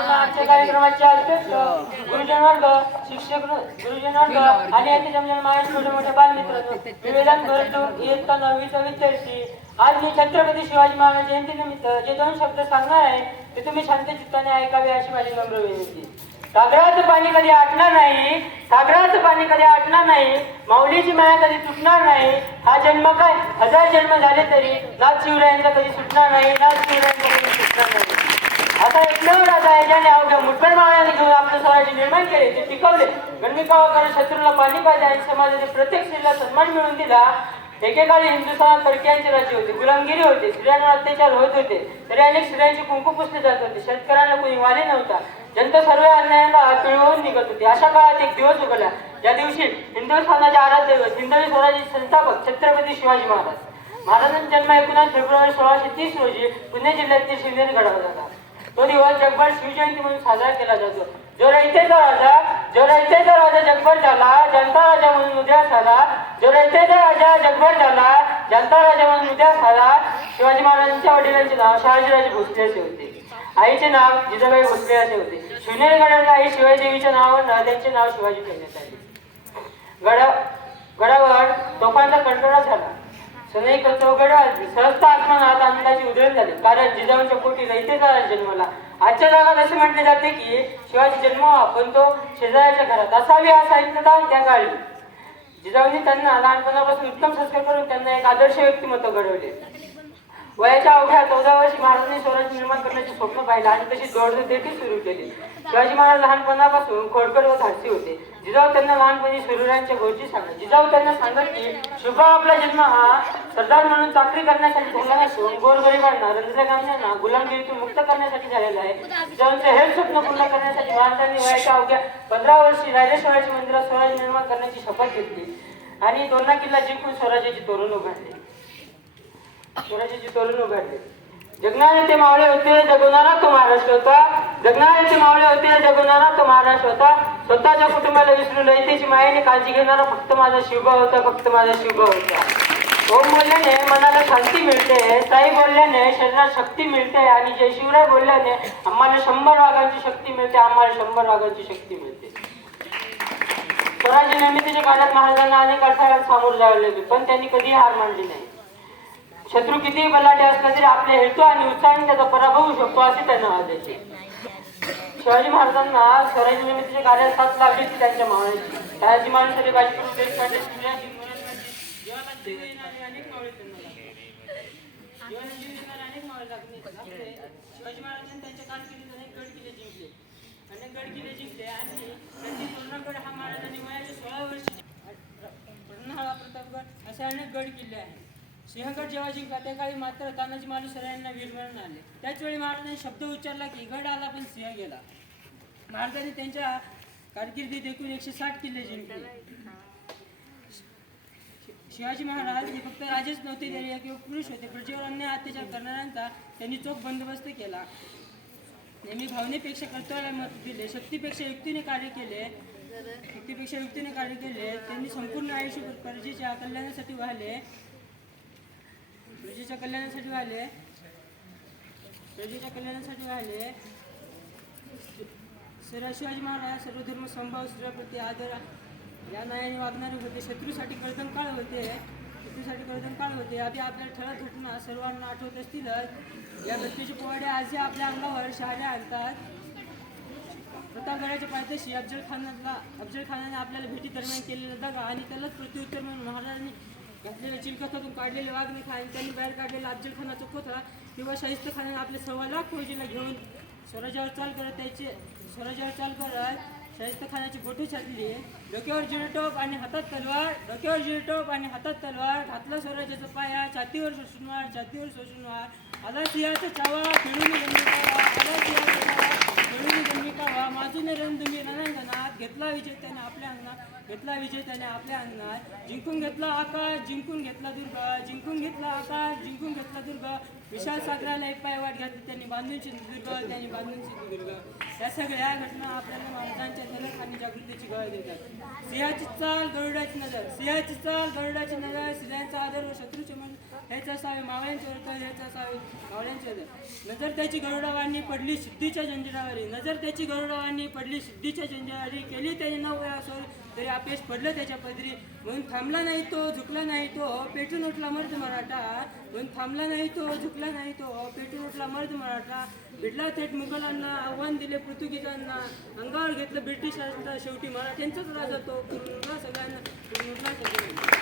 आजच्या कार्यक्रमाचे अध्यक्ष गुरुजन वर्ग शिक्षक गुरुजन वर्ग आणि याचे माझे छोटे मोठे बालमित्र इयत्ता नववीचा विद्यार्थी आज मी छत्रपती शिवाजी महाराज जयंतीनिमित्त जे दोन शब्द सांगणार आहे ते तुम्ही शांत चित्ताने ऐकावे अशी माझी नम्र विनंती. सागराचं पाणी कधी आटणार नाही सागराचं पाणी कधी आटणार नाही माऊलीची माया कधी तुटणार नाही हा जन्म काय? हजार जन्म झाले तरी नाथ शिवरायांचा कधी सुटणार नाही नाथ शिवरायांचा कधी सुटणार नाही. आता एकमेव राजा आहे ज्याने अवघ्या मुठभर मावळ्याने घेऊन आपलं स्वराज्य निर्माण केले ते टिकवले. गणमिकावाकडे शत्रूला पाणी पाहिजे आणि समाजाने प्रत्येक स्त्रीला सन्मान मिळवून दिला. एकेकाळी हिंदुस्थानात परकीयांचे राज्य होते गुलामगिरी होते स्त्रियांवर अत्याचार होत होते. तरी अनेक स्त्रियांची कुंकू पुसले जात होते. शेतकऱ्यांना कोणी वाले नव्हता. जनता सर्व अन्यायाला पिळवून निघत होती. अशा काळात एक दिवस उघडला ज्या दिवशी हिंदुस्थानाचे आराध्य दिवस हिंदवी स्वराज्य संस्थापक छत्रपती शिवाजी महाराज. महाराजांचा जन्म एकोणीस फेब्रुवारी सोळाशे तीस रोजी पुणे जिल्ह्यातील शिवनेरी गडावर झाला तो दिवस जगभर शिवजयंती म्हणून साजरा केला जातो. जो रयतेचा राजा जो रयतेचा राजा जगभर झाला जनता राजा म्हणून उद्या झाला जो रयतेचा राजा जगभर झाला जनता राजा म्हणून उद्या झाला शिवाजी महाराजांच्या वडिलांचे नाव शहाजीराजे भोसले असे होते. आईचे नाव जिजाबाई भोसले असे होते. शिवनेरी गडाच्या आई शिवाजीदेवीच्या नावावर त्यांचे नाव शिवाजी ठेवण्यात आले. गडा गडावर तोफांचा कंटोळा झाला. सनई चौघड वाजली सहजता आसमानात आनंदाची उधळण झाली. कारण जिजाऊंच्या पोटी रयतेचा जन्मला. आजच्या जगात असे म्हटले जाते की शिवाजी जन्म पण तो शेजाऱ्याच्या घरात असावी हा सांगितला त्या काळी. जिजाऊंनी त्यांना लहानपणापासून उत्तम संस्कार करून त्यांना एक आदर्श व्यक्तिमत्व घडवले. वयाच्या अवघ्या चौदा वर्षी महाराजांनी स्वराज्य निर्माण करण्याचे स्वप्न पाहिलं आणि तशी दौड देखील सुरू केली. शिवाजी महाराज लहानपणापासून खोडकर व धाडसी होते. जिजाऊ त्यांना लहानपणी सुरुरांच्या गोष्टी सांगत जिजाऊ त्यांना सांगत की शुभा आपला जन्म हा सरदार म्हणून चाकरी करण्यासाठी झाला नसून गोरगरिबांना रंजकांना गुलामगिरीतून मुक्त करण्यासाठी झालेला आहे. जिजाऊंचे हे स्वप्न पूर्ण करण्यासाठी महाराजांनी वयाच्या अवघ्या पंधरा वर्षी राजेश्वराच्या मंदिरात स्वराज्य निर्माण करण्याची शपथ घेतली आणि दोन्हा किल्ला जिंकून स्वराज्याची तोरण उभारली. स्वराज्याची तोरण उभारली जगणारे ते मावळे होते जगवणारा तो महाराष्ट्र होता. जगणारे ते मावळे होते जगवणारा तो महाराष्ट्र होता. स्वतःच्या कुटुंबाला विसरून लयतेची मायेने काळजी घेणारा फक्त माझा शिवभाव होता फक्त माझा शिवभाव होता. ओम बोलल्याने मनाला शांती मिळते साई बोलल्याने शरीरात शक्ती मिळते आणि जय शिवराय बोलल्याने आम्हाला शंभर वाघांची शक्ती मिळते आम्हाला शंभर वाघांची शक्ती मिळते. स्वराज्य निर्मितीच्या काळात महाराजांना अनेक अडथळ्यात सामोरं जावे लागले पण त्यांनी कधी हार मानली नाही. शत्रू कितीही बलाढ्य असला तरी आपले हेतू आणि उत्साहाने त्याचा पराभव होऊ शकतो असे त्यांना वाटायचे. शिवाजी महाराजांना स्वराज्य निर्मितीचे कार्यात साथ लागली होती त्यांच्या मावळ्याची. त्याची माणसाने बाजीप्रभू देशपांडे मावळे त्यांना लागले. अनेक मावळे लागले. शिवाजी महाराजांनी त्यांच्या कारकिर्दीत अनेक गड किल्ले जिंकले. अनेक गड किल्ले जिंकले आणि त्यांनी पूर्णगड हा महाराजांनी वयाच्या सोळा वर्षी पन्हाळा प्रतापगड असे अनेक गड किल्ले आहेत. सिंहगड जेव्हा जिंकला त्या काळी मात्र तानाजी मालुसरे यांना वीरमरण आले. त्याच वेळी महाराजांनी शब्द उच्चारला की गड आला पण सिंह गेला. महाराजांनी त्यांच्या कारकिर्दीत एकूण एकशे साठ किल्ले जिंकले. शिवाजी महाराज हे फक्त राजेच नव्हते तरी किंवा पुरुष होते. प्रजेवर अन्याय अत्याचार करणाऱ्यांचा त्यांनी चोख बंदोबस्त केला. नेहमी भावनेपेक्षा कर्तव्याला मत दिले शक्तीपेक्षा युक्तीने कार्य केले शक्तीपेक्षा युक्तीने कार्य केले त्यांनी संपूर्ण आयुष्य प्रजेच्या कल्याणासाठी वाहिले. प्रजेच्या कल्याणासाठी वाहिले. प्रजेच्या कल्याणासाठी वाहिले. सर शिवाजी महाराज सर्वधर्म संभाव स्त्रियाप्रती आदर. या न्यायाने वागणारे होते. शत्रूसाठी कर्दन काळ होते. शत्रूसाठी कर्दन काळ होते. आधी आपल्याला ठळक घटना सर्वांना आठवत असतीलच या घटनेचे पोवाडे आजही आपल्या अंगावर शहाऱ्या आणतात. प्रतापगडाच्या पायथ्याशी अफजल खानाला अफजल खानाने आपल्याला भेटी दरम्यान केलेला दगा आणि त्यालाच प्रत्युत्तर म्हणून महाराजांनी घातलेल्या चिलखतातून काढलेले वाघने खा त्यांनी बाहेर काढलेला अफजलखानाचा खानाचा किंवा शाहिस्त खानाने आपल्या सव्वा लाख फौजीला घेऊन स्वराज्यावर चाल करत त्याचे स्वराज्यावर चाल करत शाहिस्त खानाची बोटे छाटली. डोक्यावर जिरटोप आणि हातात तलवार डोक्यावर जिरटोप आणि हातात तलवार घातला स्वराज्याचा पाया छातीवर शोषणवार छातीवर शोषणवार आला सिंहाचा चावा खेळून जन्मिकावा आला सिंहाचा चावा खेळून जन्मिकावा माझून रणधुमी घेतला विजय त्याने आपल्या अंगणात घेतला विजय त्याने आपल्या अंगणात. जिंकून घेतला आकाश जिंकून घेतला दुर्गा जिंकून घेतला आकाश जिंकून घेतला दुर्गा. विशाल सागराला एक पाय वाट घातली त्यांनी बांधून सिंधुदुर्ग त्यांनी बांधून सिंधुदुर्ग या सगळ्या घटना आपल्याला माणसांच्या जनक आणि जागृतीची गळ देतात. सिंहाची चाल गरुडाची नजर सिंहाची चाल गरुडाची नजर सिंहाचा आदर व शत्रूचे मन ह्याचा असावे मावळ्यांचे वर्तन हेच असावे मावळ्यांचे आदर नजर त्याची गरुडावांनी पडली सिद्धीच्या जंजिरावरी नजर त्याची गरुडावांनी पडली सिद्धीच्या जंजिरावरी केली त्याने नऊ वेळा सोय तरी अपयश पडलं त्याच्या पदरी. म्हणून थांबला नाही तो झुकला नाही तो. पेटून उठला मर्द मराठा. म्हणून थांबला नाही तो झुकला नाही तो. पेटून उठला मर्द मराठा. भिडला थेट मुघलांना आव्हान दिले पोर्तुगीजांना. अंगावर घेतलं ब्रिटिशांचा शेवटी मराठ्यांचाच राजा तो. पूर्ण सगळ्यांना पूर्ण सगळ्यांना.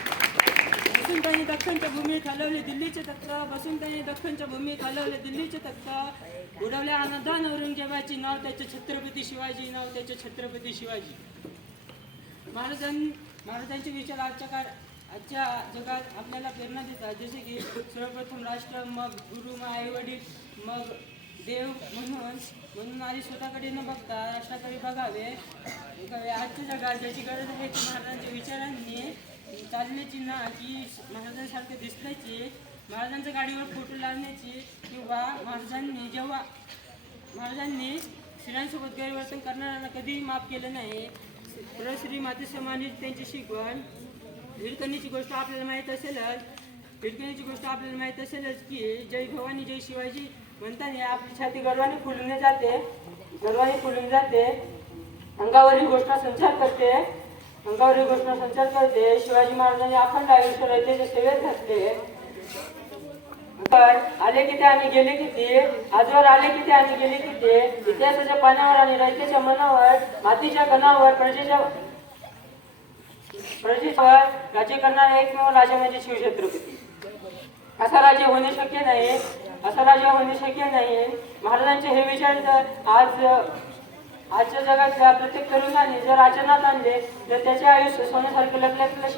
बसून त्यांनी दख्खनच्या भूमीत हलवले दिल्लीचे तख्त. बसून त्यांनी दख्खनच्या भूमीत हलवले दिल्लीचे तख्त. उडवल्या अनादान औरंगजेबाची नाव त्याचे छत्रपती शिवाजी नाव त्याचे छत्रपती शिवाजी. महाराजां महाराजांचे विचार आजच्या काळ आजच्या जगात आपल्याला प्रेरणा देतात जसे की सर्वप्रथम राष्ट्र मग गुरु मग आईवडील मग देव म्हणून म्हणून आधी स्वतःकडे न बघता राष्ट्राकडे बघावे बघावे. आजच्या जगात ज्याची गरज आहे ती महाराजांच्या विचारांनी चालण्याची ना की महाराजांसारखे दिसण्याची महाराजांच्या गाडीवर फोटो लावण्याची किंवा महाराजांनी जेव्हा महाराजांनी स्त्रियांसोबत गैरवर्तन करणाऱ्यांना कधीही माफ केलं नाही तर श्री माते समानी त्यांची शिकवण. हिरकणीची गोष्ट आपल्याला माहीत असेलच. हिरकणीची गोष्ट आपल्याला माहीत असेलच की जय भवानी जय शिवाजी म्हणताना आपली छाती गर्वाने फुलून जाते. गर्वाने फुलून जाते. अंगावरील गोष्ट संचार करते. अंगावरील गोष्ट संचार करते. शिवाजी महाराजांनी अखंड आयुष्य रयतेच्या सेवेत घातले. पण आले किती आणि गेले किती? आजवर आले किती आणि गेले किती? इतिहासाच्या पाण्यावर आणि रयतेच्या मनावर मातीच्या कणावर प्रजेच्या प्रजेवर राज्य करणारा एकमेव राजा म्हणजे शिवछत्रपती. असा राजे होणे शक्य नाही. असा राजा होणे शक्य नाही. महाराजांचे हे विचार तर आज आजच्या जगातल्या प्रत्येक तरुणाने जर आचरणात आणले तर त्याचे आयुष्य सोन्यासारखे लग्नातलं